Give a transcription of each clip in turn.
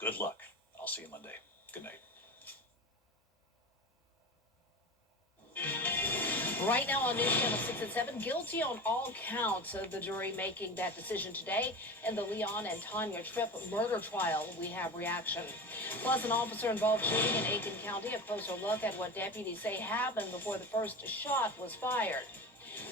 Good luck. I'll see you Monday. Good night. Right now on News Channel 6 and 7, guilty on all counts of the jury making that decision today in the Leon and Tanya Tripp murder trial. We have reaction. Plus, an officer-involved shooting in Aiken County. A closer look at what deputies say happened before the first shot was fired.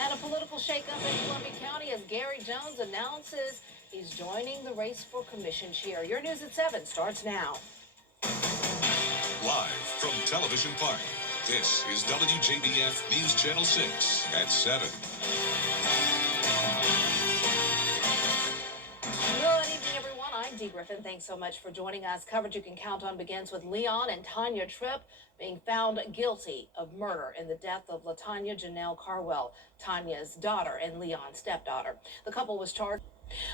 And a political shakeup in Columbia County as Gary Jones announces he's joining the race for commission chair. Your News at 7 starts now. Live from Television Park, this is WJBF News Channel 6 at 7. Good evening, everyone. I'm Dee Griffin. Thanks so much for joining us. Coverage you can count on begins with Leon and Tanya Tripp being found guilty of murder in the death of LaTanya Janelle Carwell, Tanya's daughter and Leon's stepdaughter. The couple was charged.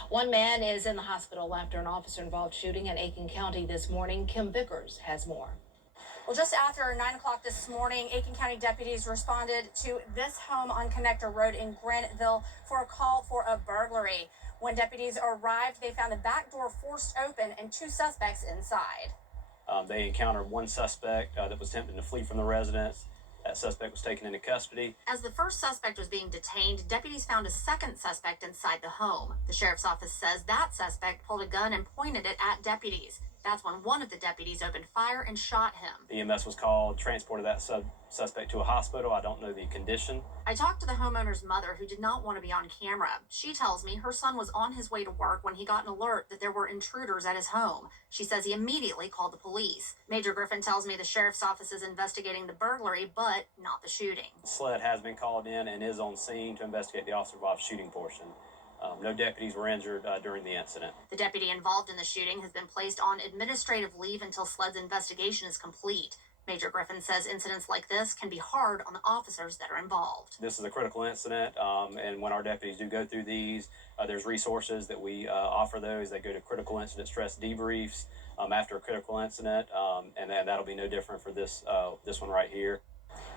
One man is in the hospital after an officer-involved shooting in Aiken County this morning. Kim Vickers has more. Well, just after 9 o'clock this morning, Aiken County deputies responded to this home on Connector Road in Graniteville for a call for a burglary. When deputies arrived, they found the back door forced open and two suspects inside. They encountered one suspect that was attempting to flee from the residence. That suspect was taken into custody. As the first suspect was being detained, deputies found a second suspect inside the home. The sheriff's office says that suspect pulled a gun and pointed it at deputies. That's when one of the deputies opened fire and shot him. EMS was called, transported that suspect to a hospital. I don't know the condition. I talked to the homeowner's mother, who did not want to be on camera. She tells me her son was on his way to work when he got an alert that there were intruders at his home. She says he immediately called the police. Major Griffin tells me the sheriff's office is investigating the burglary, but not the shooting. The sled has been called in and is on scene to investigate the officer-involved shooting portion. No deputies were injured during the incident. The deputy involved in the shooting has been placed on administrative leave until SLED's investigation is complete. Major Griffin says incidents like this can be hard on the officers that are involved. This is a critical incident, and when our deputies do go through these, there's resources that we offer those. They go to critical incident stress debriefs after a critical incident, and then that'll be no different for this one right here.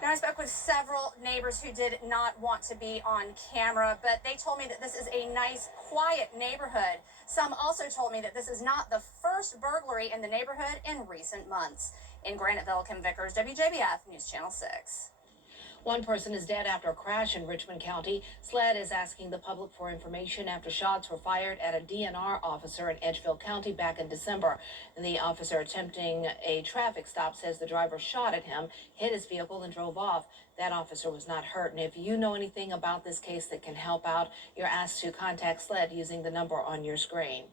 Now, I spoke with several neighbors who did not want to be on camera, but they told me that this is a nice, quiet neighborhood. Some also told me that this is not the first burglary in the neighborhood in recent months. In Graniteville, Kim Vickers, WJBF News Channel 6. One person is dead after a crash in Richmond County. SLED is asking the public for information after shots were fired at a DNR officer in Edgefield County back in December. The officer attempting a traffic stop says the driver shot at him, hit his vehicle, and drove off. That officer was not hurt. And if you know anything about this case that can help out, you're asked to contact SLED using the number on your screen.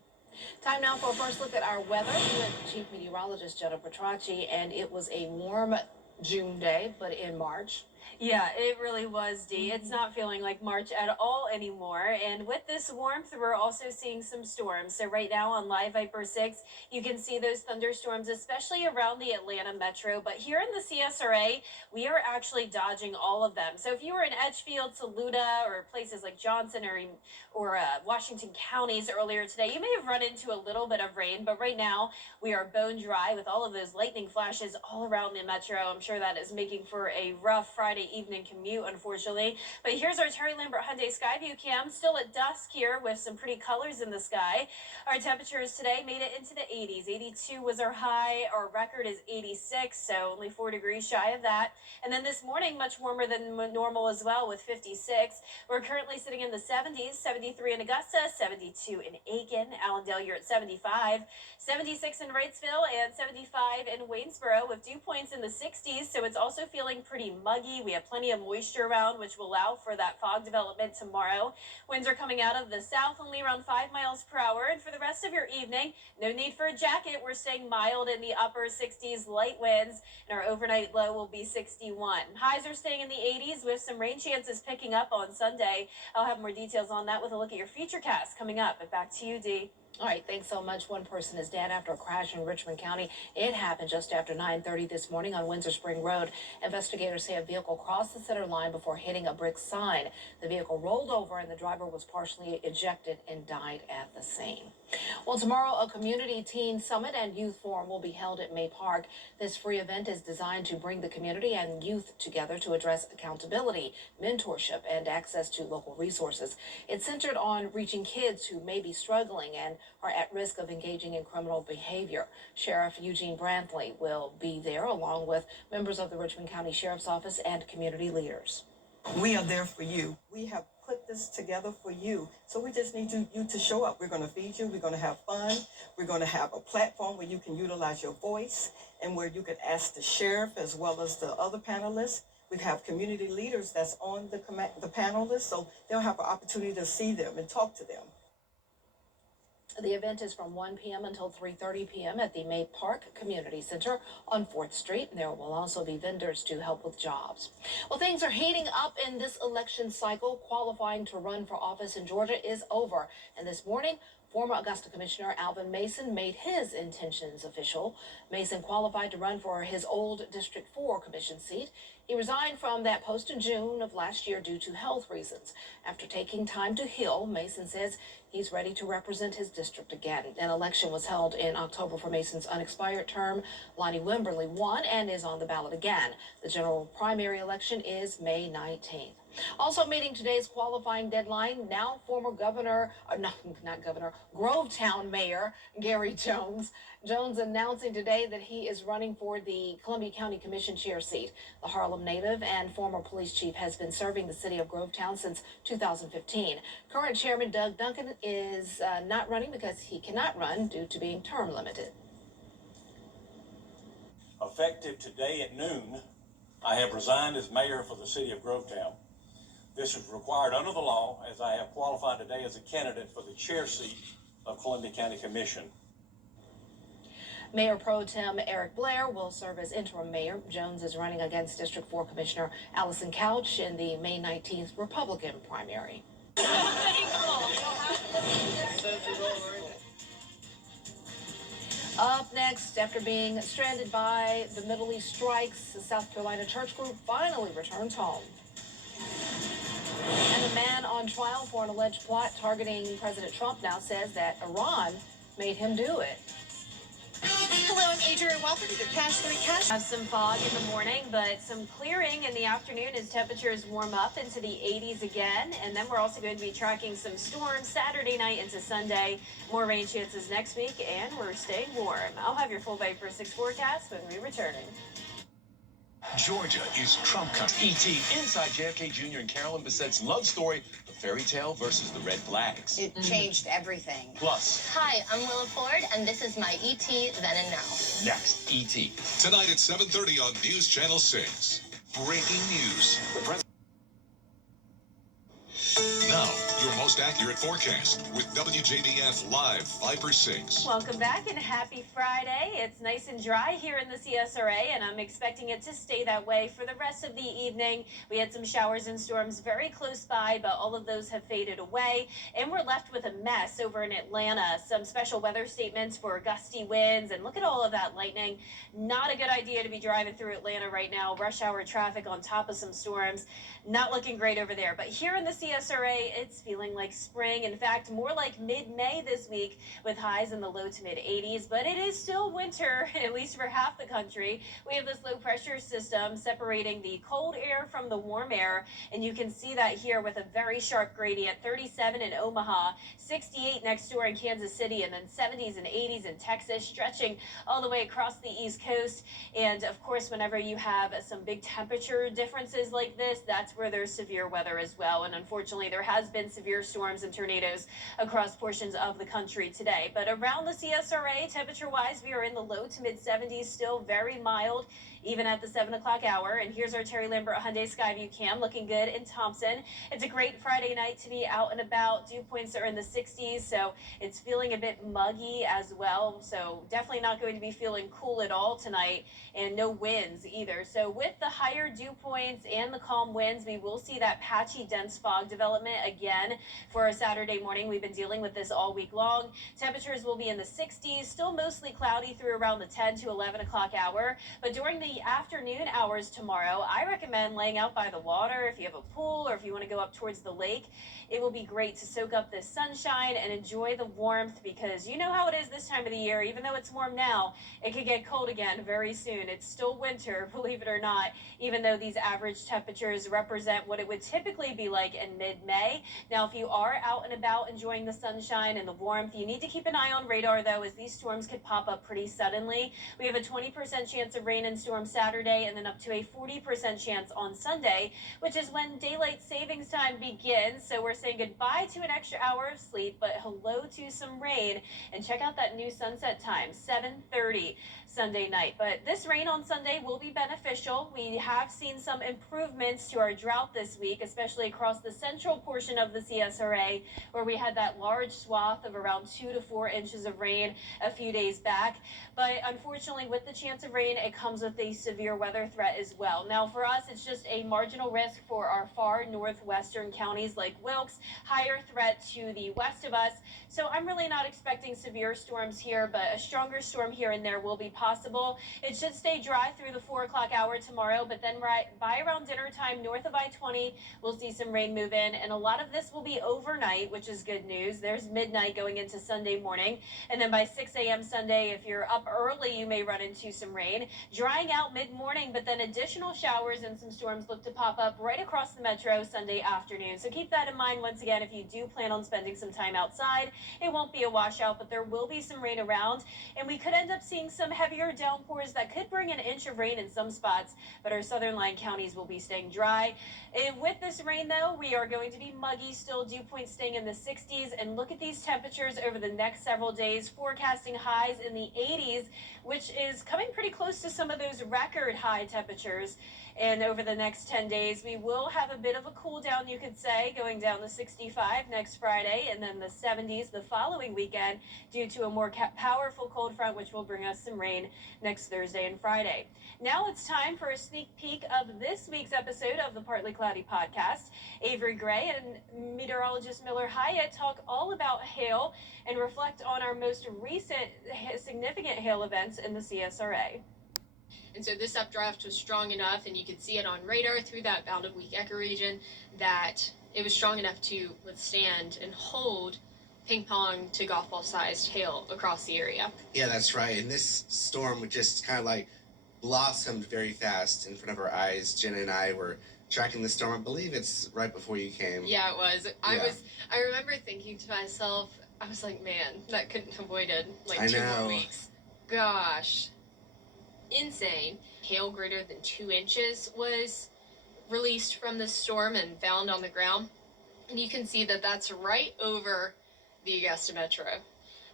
Time now for a first look at our weather with Chief Meteorologist Jenna Petracci, and it was a warm June day, but in March. Yeah, it really was, Dee. It's not feeling like March at all anymore. And with this warmth, we're also seeing some storms. So right now on Live Viper 6, you can see those thunderstorms, especially around the Atlanta metro. But here in the CSRA, we are actually dodging all of them. So if you were in Edgefield, Saluda, or places like Johnson or Washington counties earlier today, you may have run into a little bit of rain. But right now, we are bone dry with all of those lightning flashes all around the metro. I'm sure that is making for a rough Friday evening commute, unfortunately. But here's our Terry Lambert Hyundai Skyview cam, still at dusk here with some pretty colors in the sky. Our temperatures today made it into the 80s. 82 was our high. Our record is 86, so only 4 degrees shy of that. And then this morning, much warmer than normal as well with 56. We're currently sitting in the 70s, 73 in Augusta, 72 in Aiken. Allendale, you're at 75, 76 in Wrightsville, and 75 in Waynesboro with dew points in the 60s. So it's also feeling pretty muggy. We have plenty of moisture around, which will allow for that fog development tomorrow. Winds are coming out of the south, only around 5 miles per hour. And for the rest of your evening, no need for a jacket. We're staying mild in the upper 60s, light winds, and our overnight low will be 61. Highs are staying in the 80s with some rain chances picking up on Sunday. I'll have more details on that with a look at your futurecast coming up. But back to you, Dee. All right, thanks so much. One person is dead after a crash in Richmond County. It happened just after 9:30 this morning on Windsor Spring Road. Investigators say a vehicle crossed the center line before hitting a brick sign. The vehicle rolled over and the driver was partially ejected and died at the scene. Well, tomorrow, a community teen summit and youth forum will be held at May Park. This free event is designed to bring the community and youth together to address accountability, mentorship, and access to local resources. It's centered on reaching kids who may be struggling and are at risk of engaging in criminal behavior. Sheriff Eugene Brantley will be there along with members of the Richmond County Sheriff's Office and community leaders. We are there for you. We have put this together for you. So we just need you to show up. We're going to feed you. We're going to have fun. We're going to have a platform where you can utilize your voice and where you can ask the sheriff as well as the other panelists. We have community leaders that's on the panelists, so they'll have an opportunity to see them and talk to them. The event is from 1 p.m. until 3:30 p.m. at the May Park Community Center on 4th Street. There will also be vendors to help with jobs. Well, things are heating up in this election cycle. Qualifying to run for office in Georgia is over. And this morning, former Augusta Commissioner Alvin Mason made his intentions official. Mason qualified to run for his old District 4 Commission seat. He resigned from that post in June of last year due to health reasons. After taking time to heal, Mason says he's ready to represent his district again. An election was held in October for Mason's unexpired term. Lonnie Wimberly won and is on the ballot again. The general primary election is May 19th. Also meeting today's qualifying deadline, now former Grovetown Mayor Gary Jones. Jones announcing today that he is running for the Columbia County Commission chair seat. The Harlem native and former police chief has been serving the city of Grovetown since 2015. Current chairman Doug Duncan is not running because he cannot run due to being term limited. Effective today at noon, I have resigned as mayor for the city of Grovetown. This is required under the law as I have qualified today as a candidate for the chair seat of Columbia County Commission. Mayor Pro Tem Eric Blair will serve as interim mayor. Jones is running against District 4 Commissioner Allison Couch in the May 19th Republican primary. Up next, after being stranded by the Middle East strikes, the South Carolina church group finally returns home. And a man on trial for an alleged plot targeting President Trump now says that Iran made him do it. Hello, I'm Adrian. Welcome to the Cash 3 Cash. Have some fog in the morning, but some clearing in the afternoon as temperatures warm up into the 80s again. And then we're also going to be tracking some storms Saturday night into Sunday. More rain chances next week, and we're staying warm. I'll have your full Viper 6 forecast when we return. Georgia is Trump country. E.T. inside JFK Jr. and Carolyn Bassett's love story, the fairy tale versus the red flags. It changed everything. Plus, Hi, I'm Willa Ford, and this is my E.T. Then and Now. next, E.T. Tonight at 7:30 on News Channel 6. Breaking news. Now, your most accurate forecast with WJBF Live Viper 6. Welcome back and happy Friday. It's nice and dry here in the CSRA, and I'm expecting it to stay that way for the rest of the evening. We had some showers and storms very close by, but all of those have faded away, and we're left with a mess over in Atlanta. Some special weather statements for gusty winds, and look at all of that lightning. Not a good idea to be driving through Atlanta right now. Rush hour traffic on top of some storms. Not looking great over there. But here in the CSRA, it's feeling like spring. In fact, more like mid-May this week with highs in the low to mid-80s. But it is still winter, at least for half the country. We have this low pressure system separating the cold air from the warm air. And you can see that here with a very sharp gradient. 37 in Omaha, 68 next door in Kansas City, and then 70s and 80s in Texas, stretching all the way across the East Coast. And of course, whenever you have some big temperature differences like this, that's where there's severe weather as well. And unfortunately, there has been severe storms and tornadoes across portions of the country today. But around the CSRA, temperature-wise, we are in the low to mid-70s, still very mild, even at the 7 o'clock hour. And here's our Terry Lambert Hyundai Skyview cam looking good in Thompson. It's a great Friday night to be out and about. Dew points are in the 60s, so it's feeling a bit muggy as well. So definitely not going to be feeling cool at all tonight, and no winds either. So with the higher dew points and the calm winds, we will see that patchy dense fog development again for a Saturday morning. We've been dealing with this all week long. Temperatures will be in the 60s, still mostly cloudy through around the 10 to 11 o'clock hour. But during the afternoon hours tomorrow, I recommend laying out by the water if you have a pool or if you want to go up towards the lake. It will be great to soak up this sunshine and enjoy the warmth, because you know how it is this time of the year. Even though it's warm now, it could get cold again very soon. It's still winter, believe it or not, even though these average temperatures represent what it would typically be like in mid-May. Now, if you are out and about enjoying the sunshine and the warmth, you need to keep an eye on radar, though, as these storms could pop up pretty suddenly. We have a 20% chance of rain and storm Saturday, and then up to a 40% chance on Sunday, which is when daylight savings time begins. So we're saying goodbye to an extra hour of sleep, but hello to some rain. And check out that new sunset time, 7:30 Sunday night. But this rain on Sunday will be beneficial. We have seen some improvements to our drought this week, especially across the central portion of the CSRA, where we had that large swath of around 2 to 4 inches of rain a few days back. But unfortunately, with the chance of rain, it comes with a severe weather threat as well. Now, for us, it's just a marginal risk for our far northwestern counties like Wilkes, higher threat to the west of us. So I'm really not expecting severe storms here, but a stronger storm here and there will be possible. It should stay dry through the 4 o'clock hour tomorrow, but then by around dinner time north of I-20, we'll see some rain move in, and a lot of this will be overnight, which is good news. There's midnight going into Sunday morning, and then by 6 a.m. Sunday, if you're up early, you may run into some rain. Drying out mid-morning, but then additional showers and some storms look to pop up right across the metro Sunday afternoon. So keep that in mind once again if you do plan on spending some time outside. It won't be a washout, but there will be some rain around, and we could end up seeing some heavier downpours that could bring an inch of rain in some spots, but our southern line counties will be staying dry. And with this rain, though, we are going to be muggy still, dew points staying in the 60s, and look at these temperatures over the next several days, forecasting highs in the 80s, which is coming pretty close to some of those record high temperatures. And over the next 10 days, we will have a bit of a cool down, you could say, going down to 65 next Friday, and then the 70s the following weekend due to a more powerful cold front, which will bring us some rain next Thursday and Friday. Now it's time for a sneak peek of this week's episode of the Partly Cloudy podcast. Avery Gray and meteorologist Miller Hyatt talk all about hail and reflect on our most recent significant hail events in the CSRA. And so this updraft was strong enough, and you could see it on radar through that bound of weak ecoregion, that it was strong enough to withstand and hold ping pong to golf ball sized hail across the area. Yeah, that's right. And this storm just kind of like blossomed very fast in front of our eyes. Jenna and I were tracking the storm. I believe it's right before you came. Yeah, it was. I remember thinking to myself, I was like, man, that couldn't have waited like 2 more weeks. Gosh. Insane. Hail greater than 2 inches was released from the storm and found on the ground. And you can see that that's right over the Augusta Metro.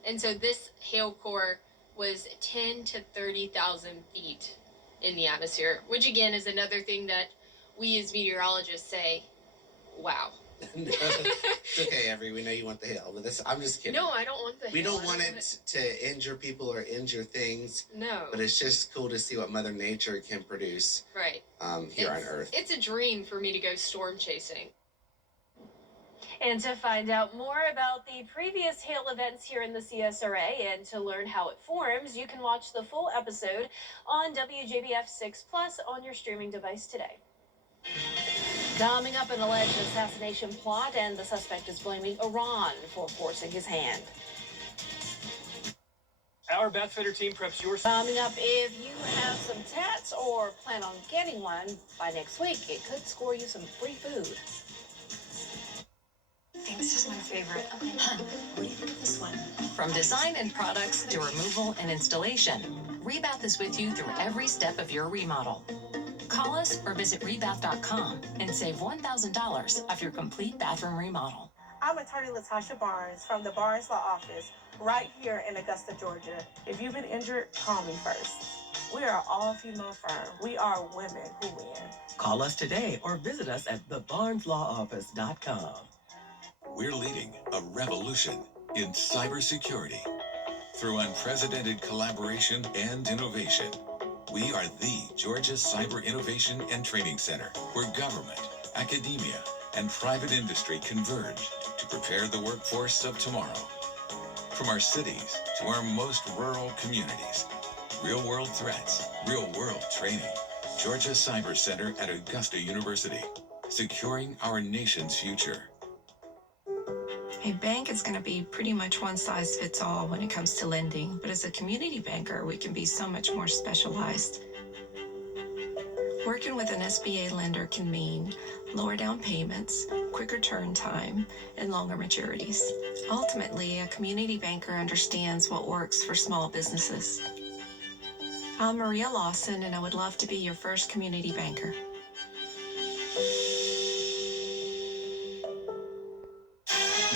And so this hail core was 10 to 30,000 feet in the atmosphere, which again is another thing that we as meteorologists say, wow. It's okay, Avery. We know you want the hail, but I'm just kidding. No, I don't want the hail. We don't want it to injure people or injure things. No. But it's just cool to see what Mother Nature can produce. Right. Here on Earth. It's a dream for me to go storm chasing. And to find out more about the previous hail events here in the CSRA and to learn how it forms, you can watch the full episode on WJBF 6 Plus on your streaming device today. Coming up, an alleged assassination plot, and the suspect is blaming Iran for forcing his hand. Our Bath Fitter team preps your... Coming up, if you have some tats or plan on getting one by next week, it could score you some free food. I think this is my favorite. Hun, what do you think of this one? From design and products to removal and installation, Rebath is with you through every step of your remodel. Call us or visit rebath.com and save $1,000 off your complete bathroom remodel. I'm attorney Latasha Barnes from the Barnes Law Office right here in Augusta, Georgia. If you've been injured, call me first. We are an all-female firm. We are women who win. Call us today or visit us at thebarneslawoffice.com. We're leading a revolution in cybersecurity through unprecedented collaboration and innovation. We are the Georgia Cyber Innovation and Training Center, where government, academia, and private industry converge to prepare the workforce of tomorrow. From our cities to our most rural communities, real-world threats, real-world training. Georgia Cyber Center at Augusta University, securing our nation's future. A bank is going to be pretty much one size fits all when it comes to lending, but as a community banker, we can be so much more specialized. Working with an SBA lender can mean lower down payments, quicker turn time, and longer maturities. Ultimately, a community banker understands what works for small businesses. I'm Maria Lawson, and I would love to be your first community banker.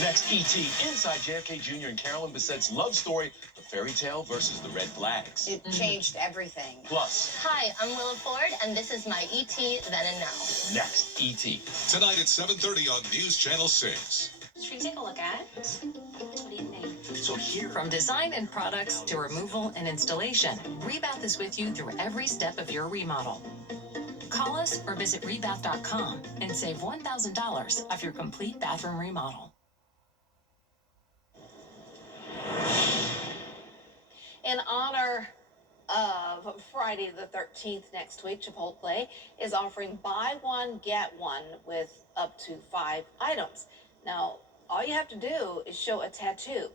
Next, E.T. inside JFK Jr. and Carolyn Bissett's love story, the fairy tale versus the red flags. It changed everything. Plus. Hi, I'm Willa Ford, and this is my E.T. Then and Now. Next, E.T. Tonight at 7:30 on News Channel 6. Should we take a look at it? What do you think? So here. From design and products to removal and installation, Rebath is with you through every step of your remodel. Call us or visit rebath.com and save $1,000 off your complete bathroom remodel. In honor of Friday the 13th next week, Chipotle is offering buy one, get one with up to 5 items. Now, all you have to do is show a tattoo,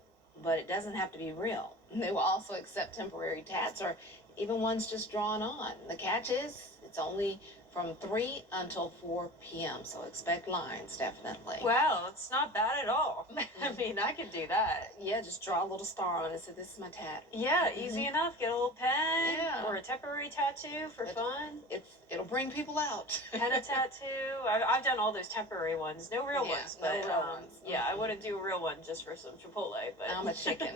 but it doesn't have to be real. They will also accept temporary tats or even ones just drawn on. The catch is it's only from 3 until 4 p.m., so expect lines, definitely. Wow, it's not bad at all. I mean, I could do that. Yeah, just draw a little star on it. Say, this is my tat. Yeah, easy enough. Get a little pen Yeah. or a temporary tattoo for fun. It'll bring people out. Pen a tattoo. I've done all those temporary ones. No real ones, no but real ones. yeah, I wouldn't do a real one just for some Chipotle. But I'm a chicken.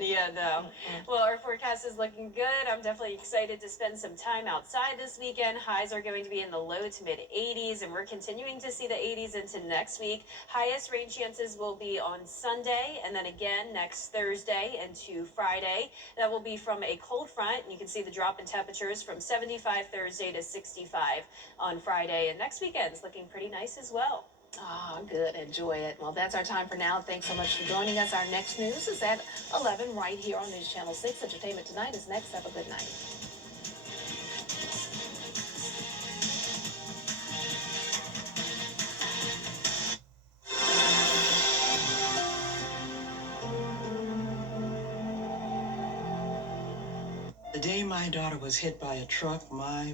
yeah, no. Well, our forecast is looking good. I'm definitely excited to spend some time outside this weekend. Highs are going to be in the low to mid 80s, and we're continuing to see the 80s into next week. Highest rain chances will be on Sunday, and then again next Thursday into Friday. That will be from a cold front. You can see the drop in temperatures from 75 Thursday to 65 on Friday, and next weekend's looking pretty nice as well. Ah, good. Enjoy it. Well, that's our time for now. Thanks so much for joining us. Our next news is at 11 right here on News Channel 6. Entertainment Tonight is next. Have a good night. The day my daughter was hit by a truck, my